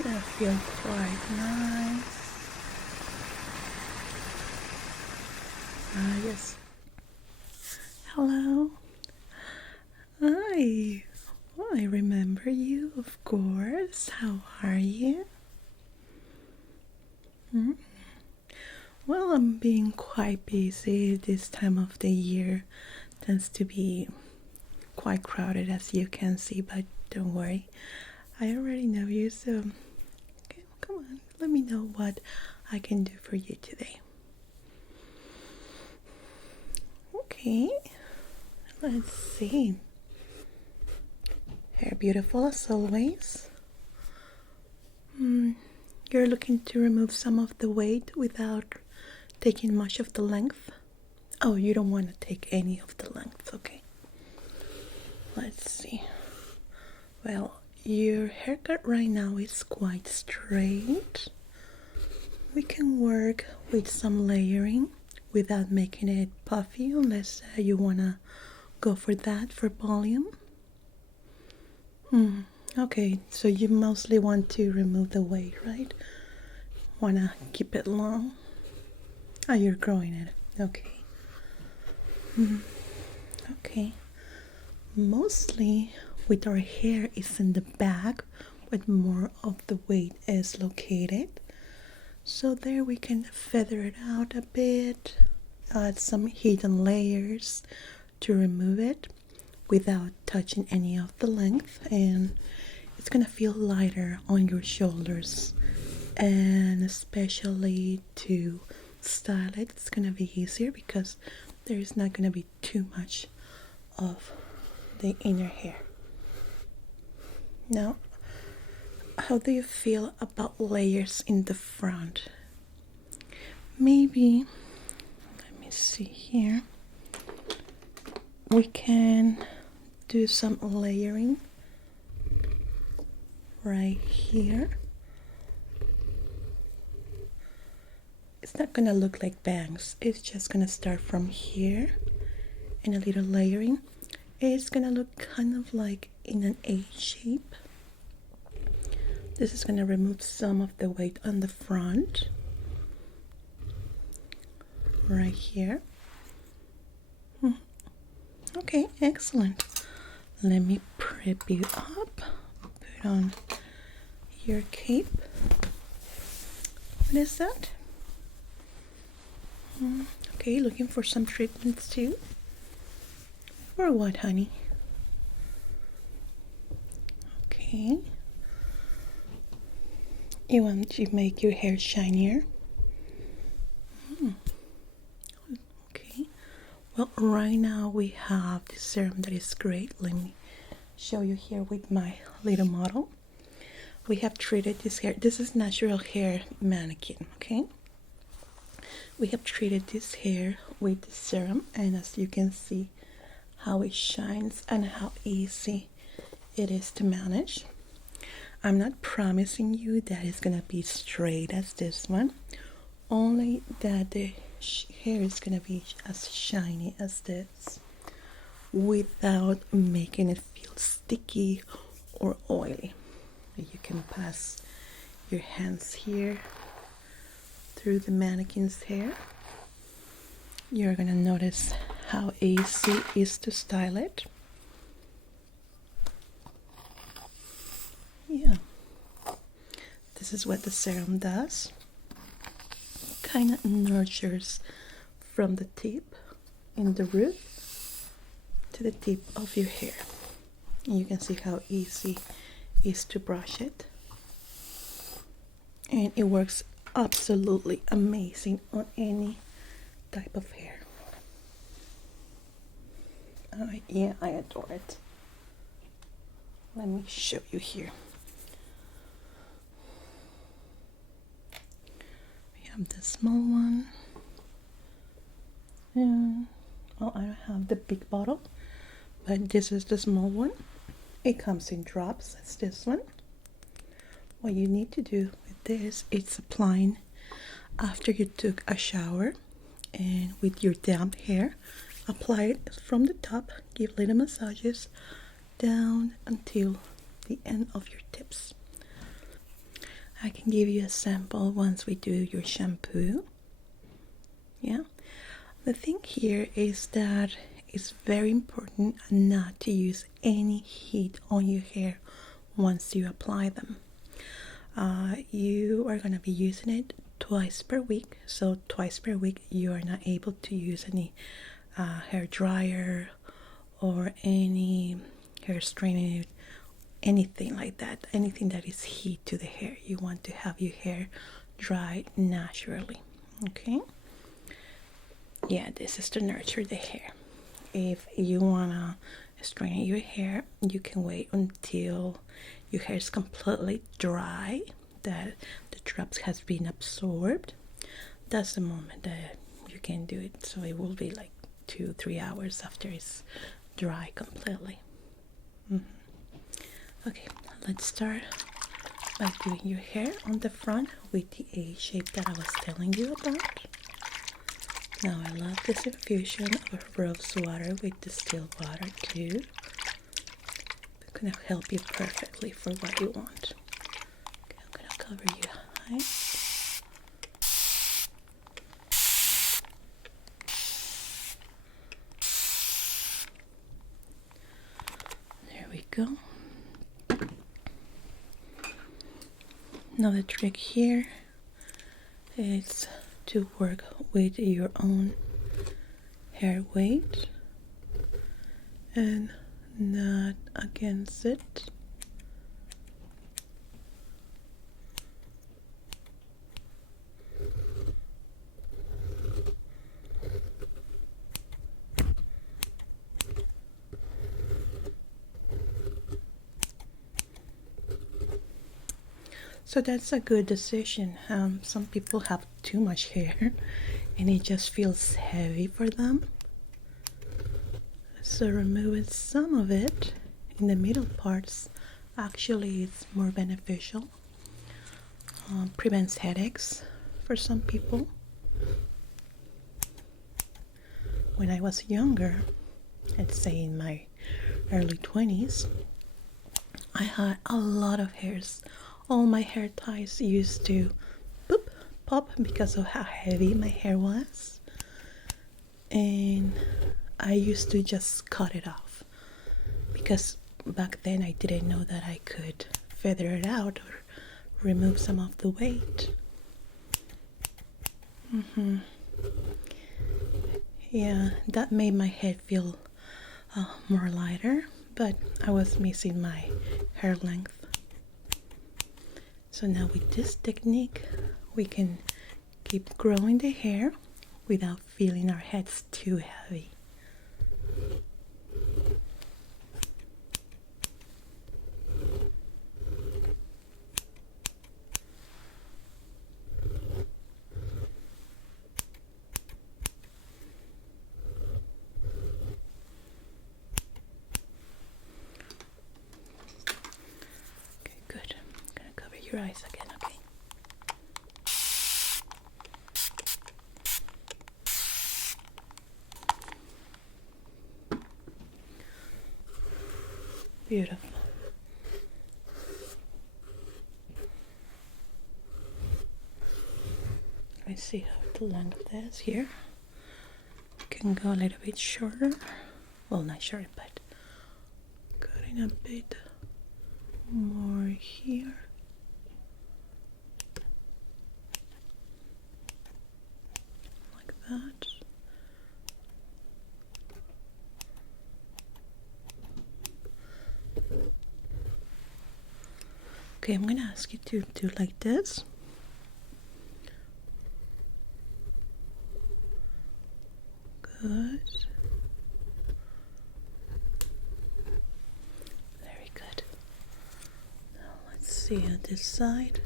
I feel quite nice. Yes. Hello. Hi. Well, I remember you, of course. How are you? Hmm? Well, I'm being quite busy this time of the year. Tends to be quite crowded, as you can see, but don't worry. I already know you, so okay, come on. Let me know what I can do for you today. Okay, let's see. Hair beautiful as always. You're looking to remove some of the weight without taking much of the length. Oh, you don't want to take any of the length. Okay. Let's see. Well, your haircut right now is quite straight. We can work with some layering without making it puffy unless you want to go for that for volume. Okay, so you mostly want to remove the weight, right? Wanna keep it long? Oh, you're growing it. Okay. Okay. Mostly with our hair is in the back, but more of the weight is located. So there we can feather it out a bit, add some hidden layers to remove it without touching any of the length, and it's gonna feel lighter on your shoulders, and especially to style it, it's gonna be easier because there is not gonna be too much of the inner hair. Now, how do you feel about layers in the front? Maybe, let me see here, we can do some layering right here. It's not gonna look like bangs, it's just gonna start from here and a little layering. It's gonna look kind of like in an A shape. This is gonna remove some of the weight on the front right here. Okay, excellent. Let me prep you up. Put on your cape. What is that? Okay, looking for some treatments too. For what, honey? Okay. You want to make your hair shinier? Okay. Well, right now we have this serum that is great. Let me show you here with my little model. We have treated this hair. This is natural hair mannequin, okay? We have treated this hair with the serum, and as you can see how it shines and how easy it is to manage. I'm not promising you that it's gonna be straight as this one, only that the hair is gonna be as shiny as this without making it feel sticky or oily. You can pass your hands here through the mannequin's hair. You're gonna notice how easy it is to style it. Yeah, this is what the serum does. Kind of nurtures from the tip in the root to the tip of your hair. And you can see how easy it is to brush it, and it works absolutely amazing on any type of hair. Yeah, I adore it. Let me show you here. We have the small one. And well, I don't have the big bottle, but this is the small one. It comes in drops as this one. What you need to do with this is applying after you took a shower, and with your damp hair, apply it from the top, give little massages down until the end of your tips. I can give you a sample once we do your shampoo. Yeah. The thing here is that it's very important not to use any heat on your hair once you apply them. You are going to be using it twice per week. So twice per week you are not able to use any hair dryer or any hair straightener, anything like that, anything that is heat to the hair. You want to have your hair dry naturally. Okay. Yeah, this is to nurture the hair. If you wanna straighten your hair, you can wait until your hair is completely dry, that the drops has been absorbed. That's the moment that you can do it. So it will be like 2-3 hours after it's dry completely. Okay, let's start by doing your hair on the front with the A shape that I was telling you about. Now I love this infusion of rose water with distilled water too. It's gonna help you perfectly for what you want. Okay, I'm gonna cover your eyes. There we go. Now the trick here is to work with your own hair weight and not against it. So that's a good decision. Some people have too much hair and it just feels heavy for them. So removing some of it in the middle parts actually is more beneficial. Prevents headaches for some people. When I was younger, let's say in my early 20s, I had a lot of hairs. All my hair ties used to pop because of how heavy my hair was. And I used to just cut it off because back then I didn't know that I could feather it out or remove some of the weight. Yeah, that made my head feel more lighter, but I was missing my hair length. So now with this technique, we can keep growing the hair without feeling our heads too heavy. Okay, good. I'm gonna cover your eyes again, okay? Beautiful. Let's see how the length is here. Can go a little bit shorter. Well, not short, but cutting a bit more here. Like that. Okay, I'm gonna ask you to do like this. Good. Very good. Now let's see on this side.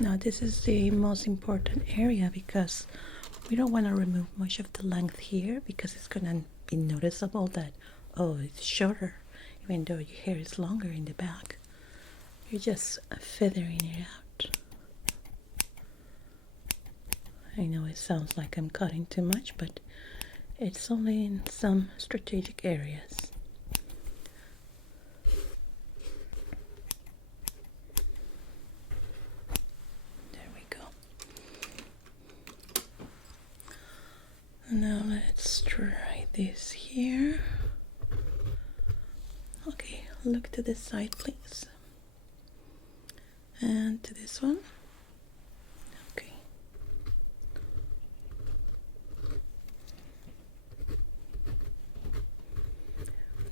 Now this is the most important area because we don't want to remove much of the length here because it's gonna be noticeable that, oh, it's shorter even though your hair is longer in the back. You're just feathering it out. I know it sounds like I'm cutting too much, but it's only in some strategic areas. There we go. Now let's try this here. Okay, look to this side, please. And to this one. Okay.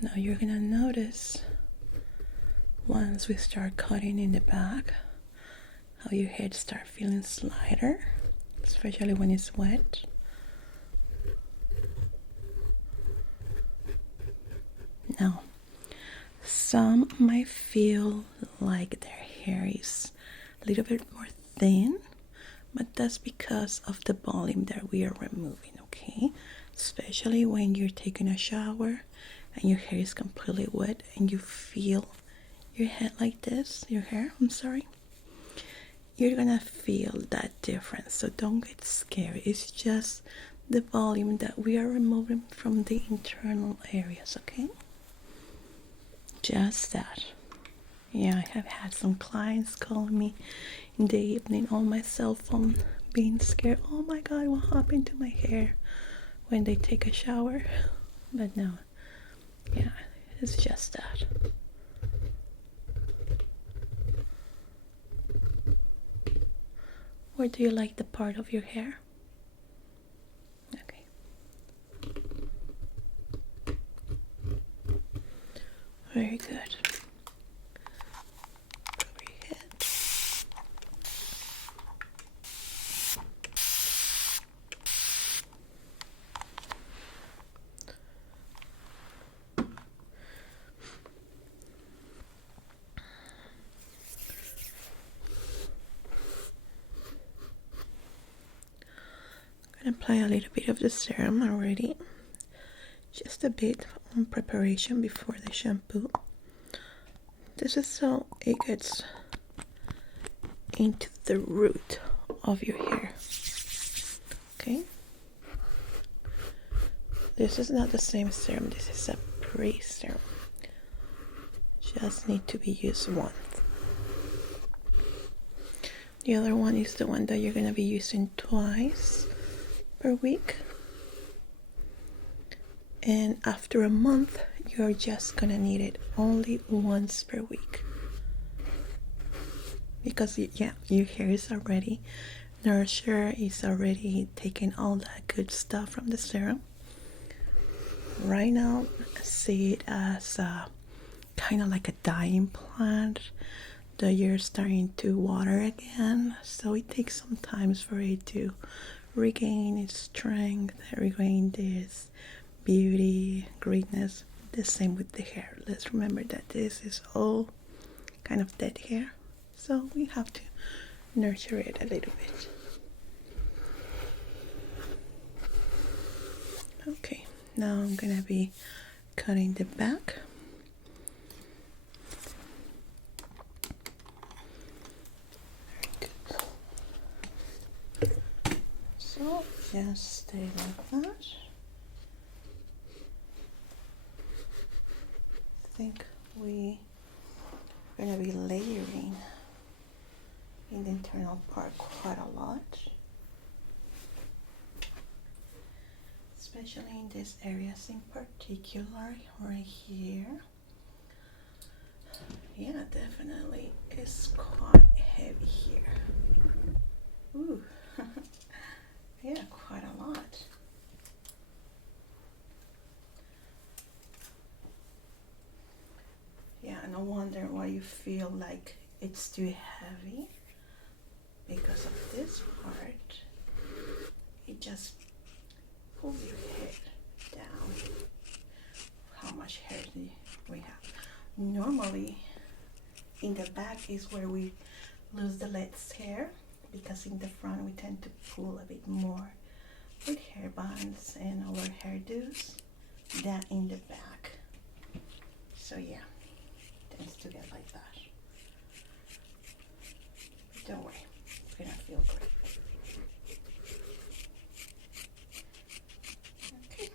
Now you're gonna notice once we start cutting in the back how your head start feeling slighter, especially when it's wet. Now some might feel like their hair is a little bit more thin, but that's because of the volume that we are removing, okay? Especially when you're taking a shower and your hair is completely wet and you feel your head like this, your hair, I'm sorry, you're gonna feel that difference. So don't get scared. It's just the volume that we are removing from the internal areas, okay? Just that. Yeah, I have had some clients call me in the evening on my cell phone being scared. Oh my god, what happened to my hair when they take a shower? But no, yeah, it's just that. Where do you like the part of your hair? Okay. Very good. Over your head. I'm gonna apply a little bit of the serum already. Just a bit on preparation before the shampoo. This is so it gets into the root of your hair. Okay? This is not the same serum, this is a pre-serum. Just need to be used once. The other one is the one that you're gonna be using twice per week. And after a month, you're just gonna need it only once per week. Because yeah, your hair is already nurtured, is already taking all that good stuff from the serum. Right now, see it as kind of like a dying plant that you're starting to water again. So it takes some time for it to regain its strength, regain this beauty, greatness. The same with the hair. Let's remember that this is all kind of dead hair, so we have to nurture it a little bit. Okay, now I'm gonna be cutting the back. Very good. So just stay like that. I think we're gonna be layering in the internal part quite a lot, especially in these areas in particular, right here. Yeah, definitely it's quite heavy here. Ooh, yeah, quite a lot. Yeah, no wonder why you feel like it's too heavy, because of this part. It just pulls your head down. How much hair do we have? Normally, in the back is where we lose the let's hair, because in the front we tend to pull a bit more with hair bands and our hairdos than in the back. So yeah, tends to get like that. But don't worry, it's gonna feel great. Okay.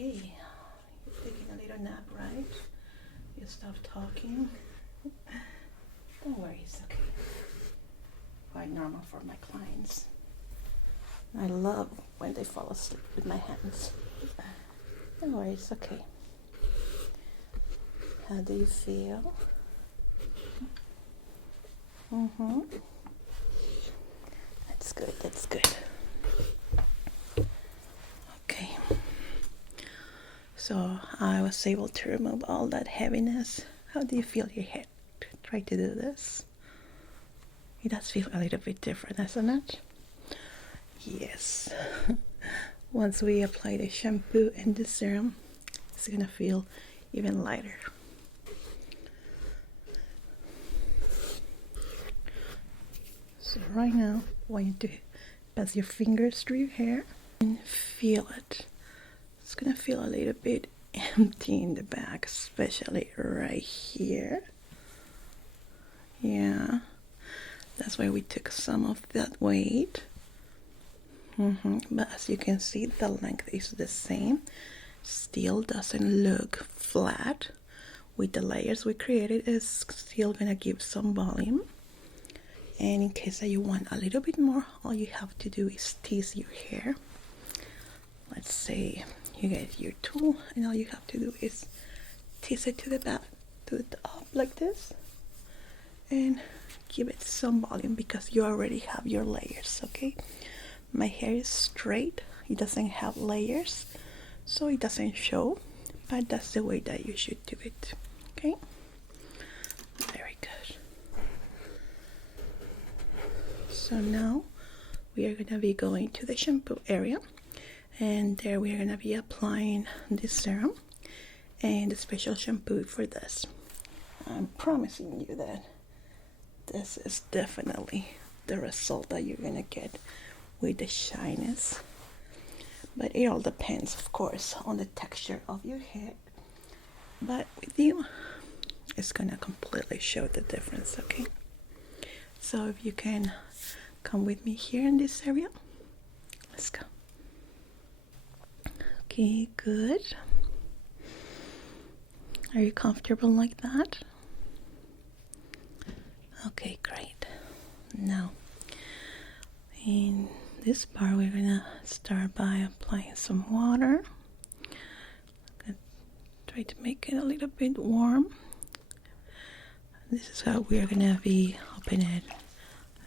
Okay, you're taking a little nap, right? You stop talking. Don't worry, it's okay. Quite normal for my clients. I love when they fall asleep with my hands. Don't worry, it's okay. How do you feel? That's good, that's good. Okay. So I was able to remove all that heaviness. How do you feel your head? Try to do this. It does feel a little bit different, doesn't it? Yes. Once we apply the shampoo and the serum, it's gonna feel even lighter. So right now, I want you to pass your fingers through your hair and feel it. It's gonna feel a little bit empty in the back, especially right here. Yeah, that's why we took some of that weight. But as you can see, the length is the same. Still doesn't look flat. With the layers we created, it's still gonna give some volume. And in case that you want a little bit more, all you have to do is tease your hair. Let's say you get your tool, and all you have to do is tease it to the back, to the top like this, and give it some volume because you already have your layers. Okay, my hair is straight, it doesn't have layers, so it doesn't show, but that's the way that you should do it. Okay, very good. So now we are gonna be going to the shampoo area, and there we are gonna be applying the serum and the special shampoo for this. I'm promising you that this is definitely the result that you're gonna get with the shyness, but it all depends, of course, on the texture of your hair. But with you, it's gonna completely show the difference. Okay, so if you can come with me here in this area, let's go. Okay, good. Are you comfortable like that? Okay, great. Now, in this part, we're gonna start by applying some water. Try to make it a little bit warm. This is how we're gonna be opening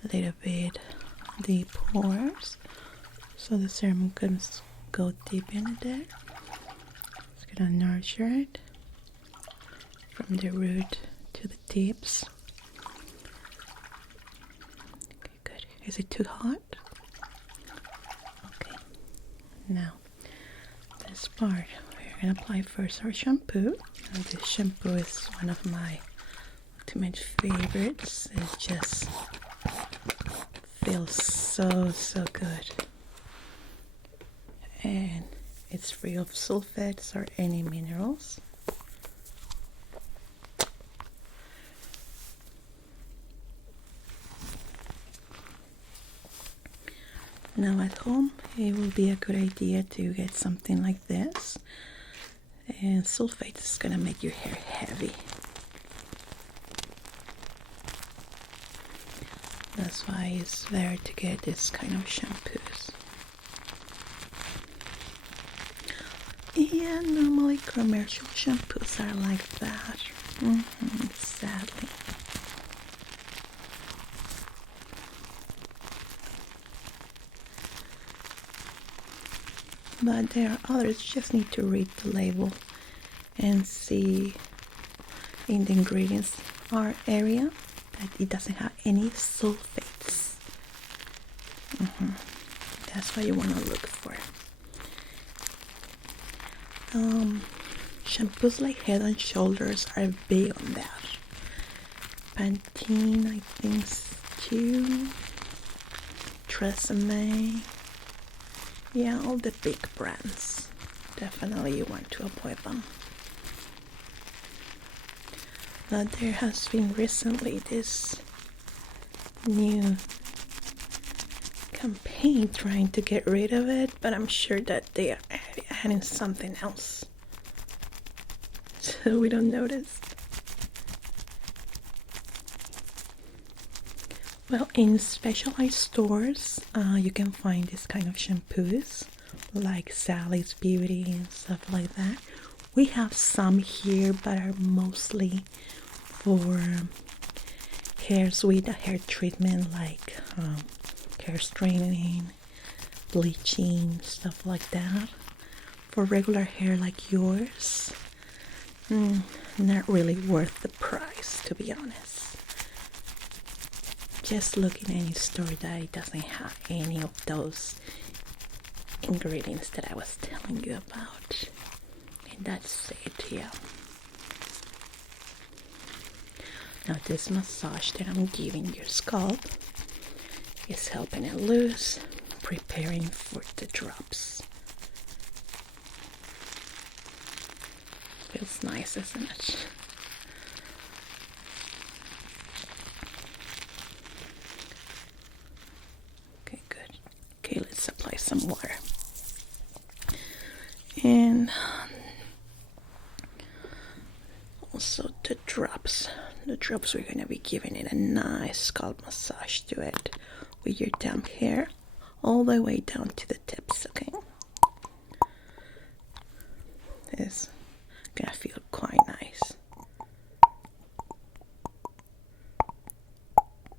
a little bit the pores, so the serum can go deep in there. It's gonna nurture it from the root to the tips. Okay, good. Is it too hot? Okay. Now, this part, we're gonna apply first our shampoo. And this shampoo is one of my ultimate favorites. It just feels so good. And it's free of sulfates or any minerals. Now at home, it will be a good idea to get something like this. And sulfate is gonna make your hair heavy. That's why it's better to get this kind of shampoos. Yeah, normally commercial shampoos are like that. Sadly. But there are others, you just need to read the label and see in the ingredients or area that it doesn't have any sulfates. That's what you want to look for. Shampoos like Head and Shoulders are big on that. Pantene, I think, too. Tresemme. Yeah, all the big brands. Definitely you want to avoid them. But there has been recently this new campaign trying to get rid of it, but I'm sure that they hiding something else so we don't notice. Well, in specialized stores, you can find this kind of shampoos like Sally's Beauty and stuff like that. We have some here, but are mostly for hairs with a hair treatment like hair straightening, bleaching, stuff like that. For regular hair like yours, not really worth the price, to be honest. Just look in any store that it doesn't have any of those ingredients that I was telling you about. And that's it, yeah. Now this massage that I'm giving your scalp is helping it loose, preparing for the drops. Feels nice, isn't it? Okay, good. Okay, let's apply some water. And also the drops. The drops, we're going to be giving it a nice scalp massage to it with your damp hair all the way down to the tips, okay? It's going to feel quite nice.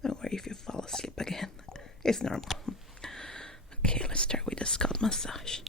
Don't worry if you fall asleep again. It's normal. Okay, let's start with the scalp massage.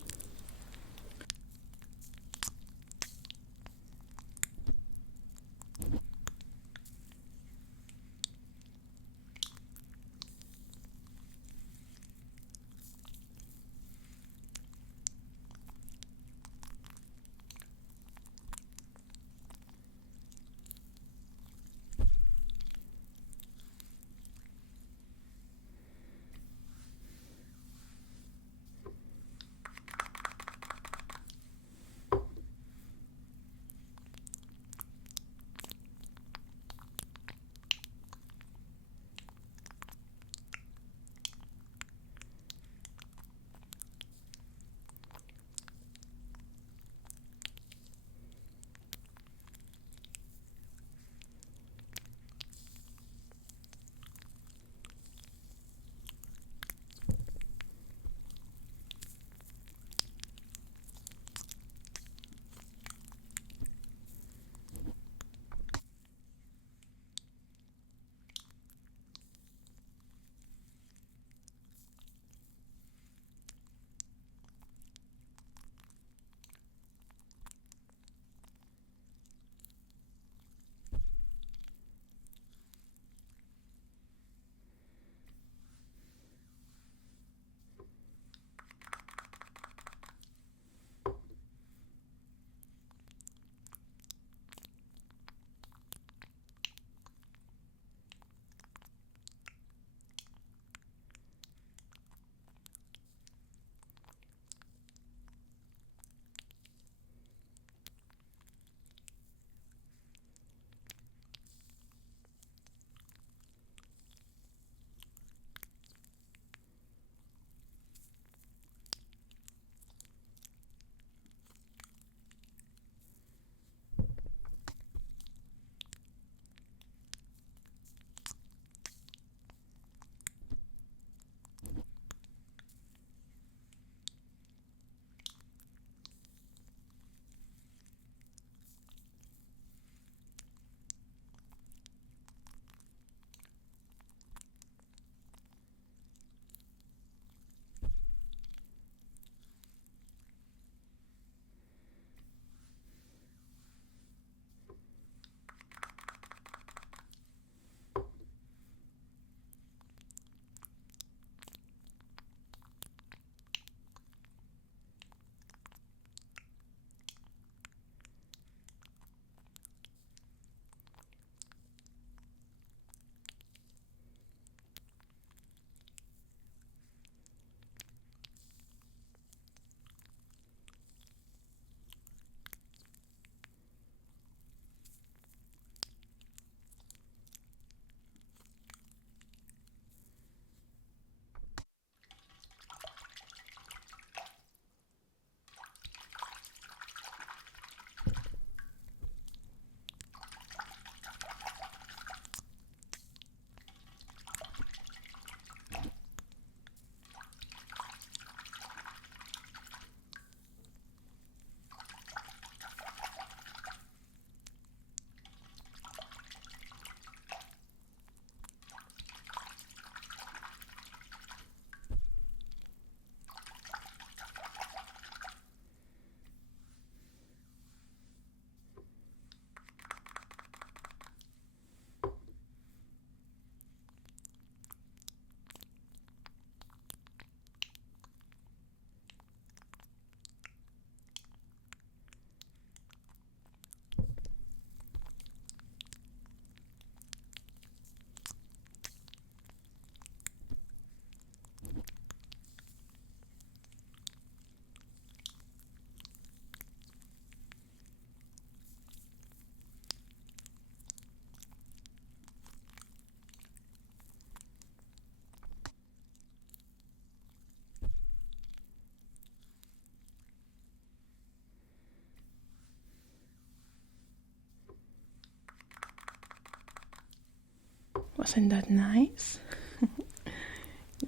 Wasn't that nice?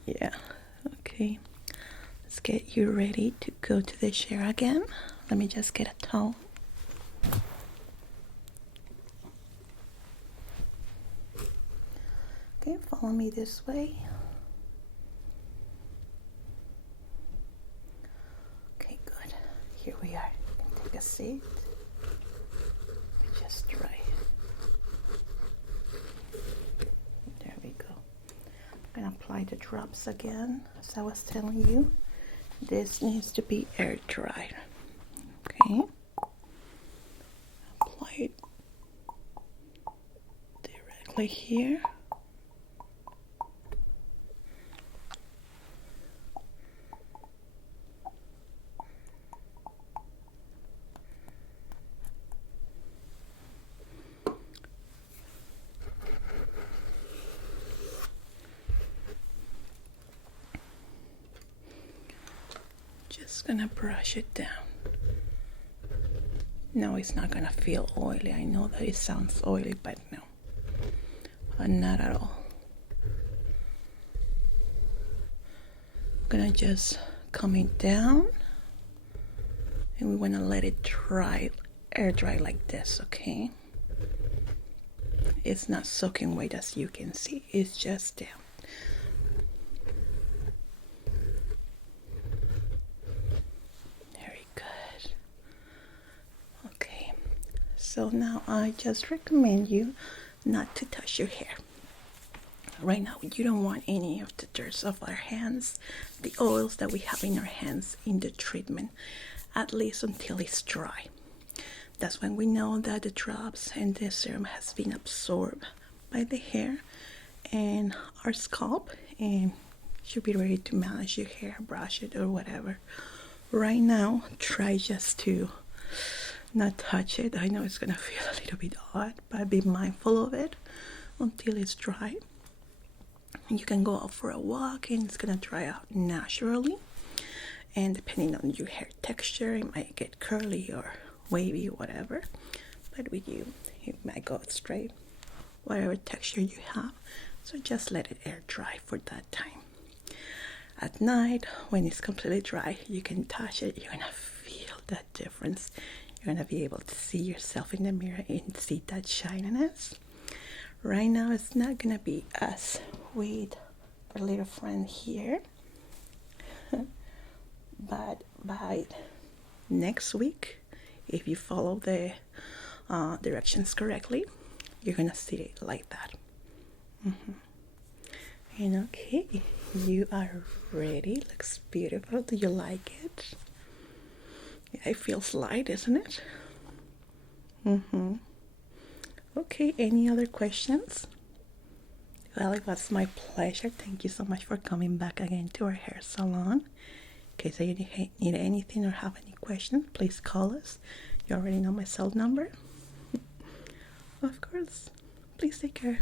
Yeah. Okay. Let's get you ready to go to the chair again. Let me just get a towel. Okay, follow me this way. Okay, good. Here we are. Take a seat. Just try. There we go. I'm gonna apply the drops again. As I was telling you, this needs to be air dried. Okay. Apply it directly here. Just gonna brush it down. No, it's not gonna feel oily. I know that it sounds oily, but no, not at all. I'm gonna just comb it down, and we wanna let it dry, air dry like this, okay? It's not soaking wet as you can see, it's just down. So now I just recommend you not to touch your hair. Right now, you don't want any of the dirt of our hands, the oils that we have in our hands in the treatment, at least until it's dry. That's when we know that the drops and the serum has been absorbed by the hair and our scalp, and should be ready to manage your hair, brush it or whatever. Right now, try just to not touch it. I know it's gonna feel a little bit odd, but be mindful of it until it's dry. You can go out for a walk and it's gonna dry out naturally, and depending on your hair texture, it might get curly or wavy or whatever, but with you it might go straight, whatever texture you have. So just let it air dry for that time. At night, when it's completely dry, you can touch it. You're gonna feel that difference. You're gonna be able to see yourself in the mirror and see that shininess. Right now, it's not gonna be us with our little friend here, but by next week, if you follow the directions correctly, you're gonna see it like that. And okay, you are ready. Looks beautiful. Do you like it? Yeah, it feels light, isn't it? Okay, any other questions? Well, it was my pleasure. Thank you so much for coming back again to our hair salon. In case you need anything or have any questions, please call us. You already know my cell number. Of course. Please take care.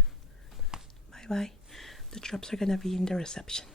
Bye-bye. The drops are gonna be in the reception.